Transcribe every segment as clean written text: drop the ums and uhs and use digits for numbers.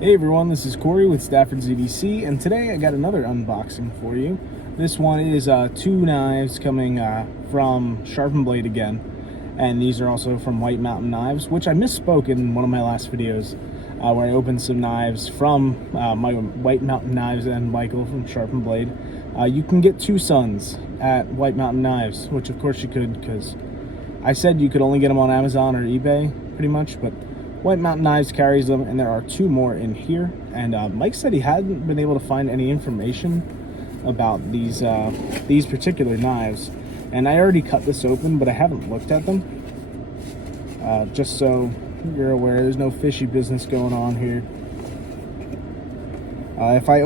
Hey everyone, this is Corey with Stafford ZDC, and today I got another unboxing for you. This one is two knives coming from Sharp & Blade again, and these are also from White Mountain Knives, which I misspoke in one of my last videos where I opened some knives from my White Mountain Knives and Michael from Sharp & Blade. You can get two Sons at White Mountain Knives, which of course you could, because I said you could only get them on Amazon or eBay pretty much, but White Mountain Knives carries them, and there are two more in here. And Mike said he hadn't been able to find any information about these particular knives. And I already cut this open, but I haven't looked at them. Just so you're aware, there's no fishy business going on here. If I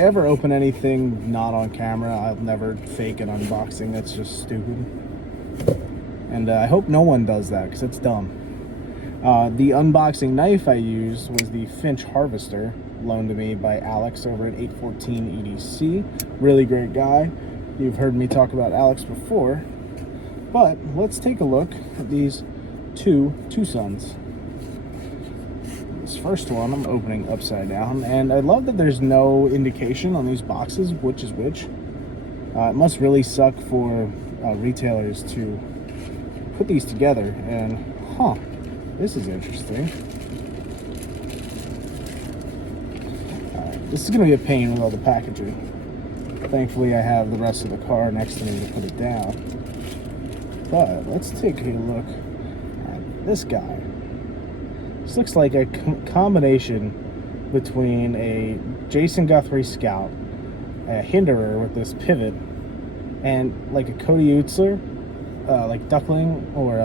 ever open anything not on camera, I'll never fake an unboxing. That's just stupid. And I hope no one does that, because it's dumb. The unboxing knife I used was the Finch Harvester, loaned to me by Alex over at 814 EDC. Really great guy. You've heard me talk about Alex before. But let's take a look at these two Sons. This first one I'm opening upside down, and I love that there's no indication on these boxes which is which. It must really suck for retailers to put these together, and this is interesting. This is going to be a pain with all the packaging. Thankfully, I have the rest of the car next to me to put it down. But let's take a look at this guy. This looks like a combination between a Jason Guthrie Scout, a Hinderer with this pivot, and like a Cody Utzler, like Duckling, or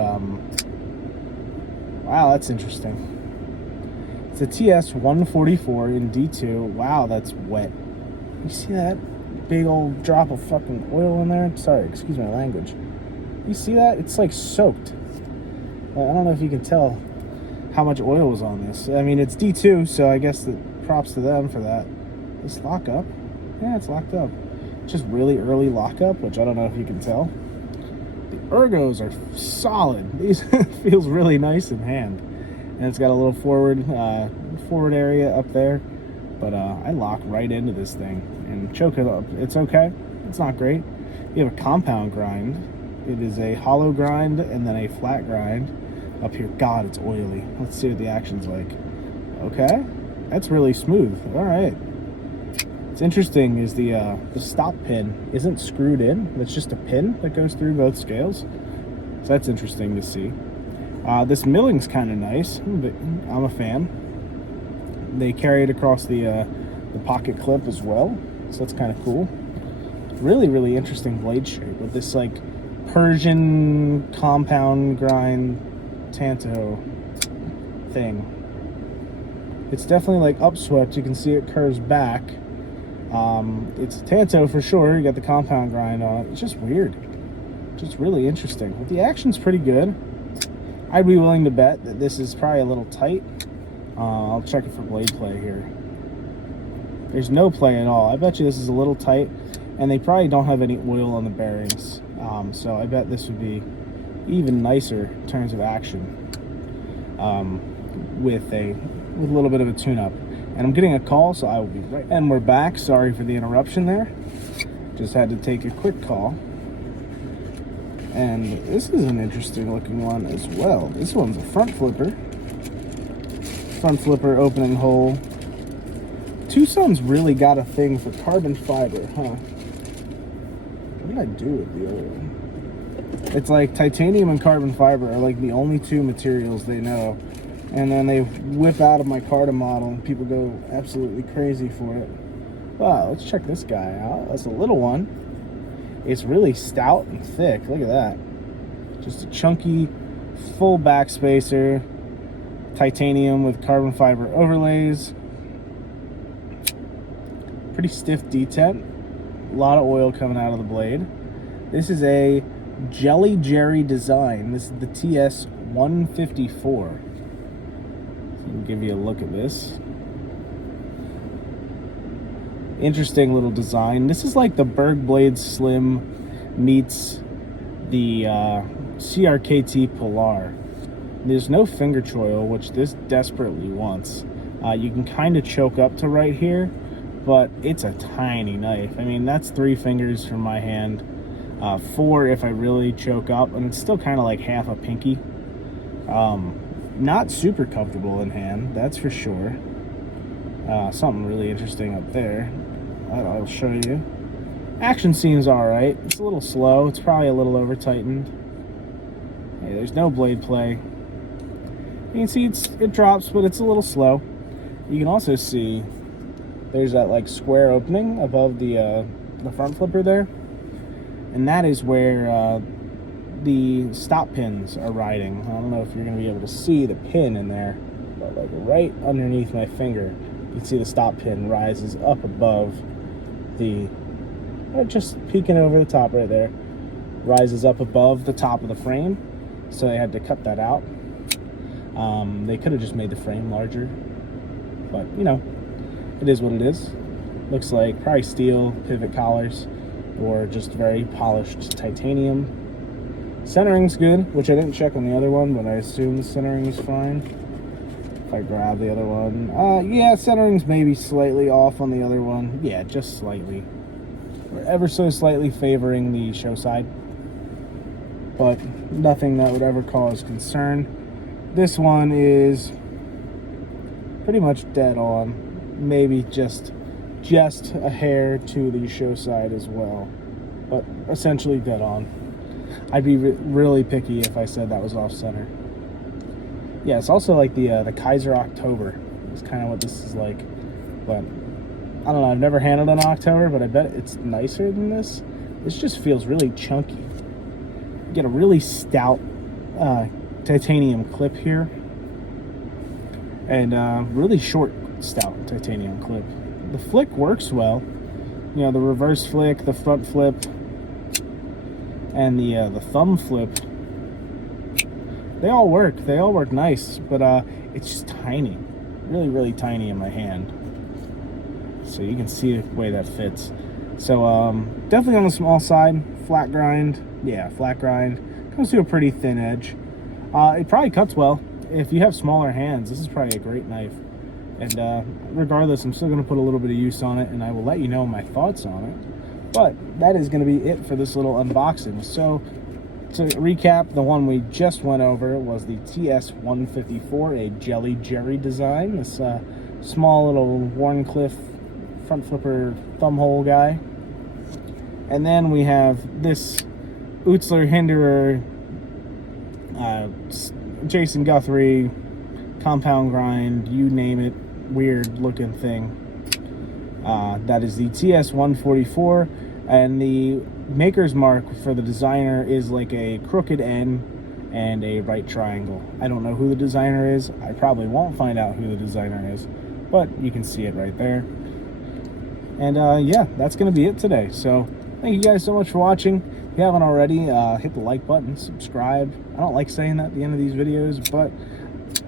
wow, that's interesting. It's a TS-144 in D2. Wow, that's wet. You see that big old drop of fucking oil in there? Sorry, excuse my language. You see that? It's like soaked. I don't know if you can tell how much oil was on this. I mean, it's D2, so I guess the props to them for that. This lockup? Yeah, it's locked up. Just really early lockup, which I don't know if you can tell. The ergos are solid. These feels really nice in hand, and it's got a little forward area up there. But I lock right into this thing and choke it up. It's okay. It's not great. You have a compound grind. It is a hollow grind and then a flat grind up here. God, it's oily. Let's see what the action's like. Okay, that's really smooth. All right. What's interesting is the stop pin isn't screwed in. It's just a pin that goes through both scales. So that's interesting to see. This milling's kind of nice. I'm a fan. They carry it across the pocket clip as well, so that's kind of cool. Really, really interesting blade shape with this like Persian compound grind Tanto thing. It's definitely like upswept. You can see it curves back. It's Tanto for sure. You got the compound grind on it. It's just weird. Just really interesting. But the action's pretty good. I'd be willing to bet that this is probably a little tight. I'll check it for blade play here. There's no play at all. I bet you this is a little tight, and they probably don't have any oil on the bearings. So I bet this would be even nicer in terms of action with a little bit of a tune-up. And I'm getting a call, so I will be right. And we're back. Sorry for the interruption there. Just had to take a quick call. And this is an interesting looking one as well. This one's a front flipper. Front flipper opening hole. Two Sons really got a thing for carbon fiber, huh? What did I do with the other one? It's like titanium and carbon fiber are like the only two materials they know. And then they whip out of my Carta model and people go absolutely crazy for it. Wow, let's check this guy out. That's a little one. It's really stout and thick. Look at that. Just a chunky, full back spacer. Titanium with carbon fiber overlays. Pretty stiff detent. A lot of oil coming out of the blade. This is a Jelly Jerry design. This is the TS-154. I'll give you a look at this. Interesting little design. This is like the Berg Blade Slim meets the CRKT Polar. There's no finger choil, which this desperately wants. You can kind of choke up to right here, but it's a tiny knife. I mean, that's 3 fingers from my hand, 4 if I really choke up, and it's still kind of like half a pinky. Not super comfortable in hand, that's for sure. Something really interesting up there I'll show you. Action seems alright. It's a little slow. It's probably a little over tightened. Hey, there's no blade play. You can see it drops, but it's a little slow. You can also see there's that like square opening above the front flipper there, and that is where the stop pins are riding. I don't know if you're going to be able to see the pin in there, but like right underneath my finger, you can see the stop pin rises up above the, just peeking over the top right there, rises up above the top of the frame. So they had to cut that out. They could have just made the frame larger, but you know, it is what it is. Looks like probably steel pivot collars or just very polished titanium. Centering's good, which I didn't check on the other one, but I assume the centering is fine. If I grab the other one, yeah, centering's maybe slightly off on the other one. Yeah, just slightly. We're ever so slightly favoring the show side, but nothing that would ever cause concern. This one is pretty much dead on, maybe just a hair to the show side as well, but essentially dead on. I'd be really picky if I said that was off center. Yeah, it's also like the Kaiser October. It's kind of what this is like, but I don't know. I've never handled an October, but I bet it's nicer than this. This just feels really chunky. You get a really stout titanium clip here, and really short stout titanium clip. The flick works well. You know, the reverse flick, the front flip, and the thumb flip, they all work. They all work nice, but it's just tiny, really tiny in my hand. So you can see the way that fits. So definitely on the small side. Flat grind, yeah, flat grind. Comes to a pretty thin edge. It probably cuts well. If you have smaller hands, this is probably a great knife. And regardless, I'm still going to put a little bit of use on it, and I will let you know my thoughts on it. But that is going to be it for this little unboxing. So to recap, the one we just went over was the TS-154, a Jelly Jerry design. This small little Warncliffe front flipper thumb hole guy. And then we have this Utzler Hinderer Jason Guthrie compound grind, you name it, weird looking thing. That is the TS-144, and the maker's mark for the designer is like a crooked N and a right triangle. I don't know who the designer is. I probably won't find out who the designer is, but you can see it right there. And yeah, that's going to be it today. So thank you guys so much for watching. If you haven't already, hit the like button, subscribe. I don't like saying that at the end of these videos, but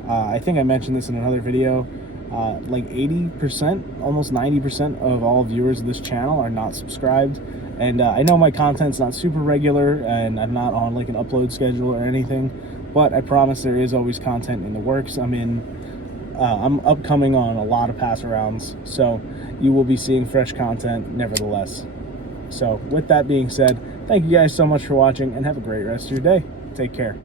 I think I mentioned this in another video. Like 80%, almost 90% of all viewers of this channel are not subscribed. And I know my content's not super regular, and I'm not on like an upload schedule or anything, but I promise there is always content in the works. I'm upcoming on a lot of pass arounds, so you will be seeing fresh content nevertheless. So with that being said, thank you guys so much for watching, and have a great rest of your day. Take care.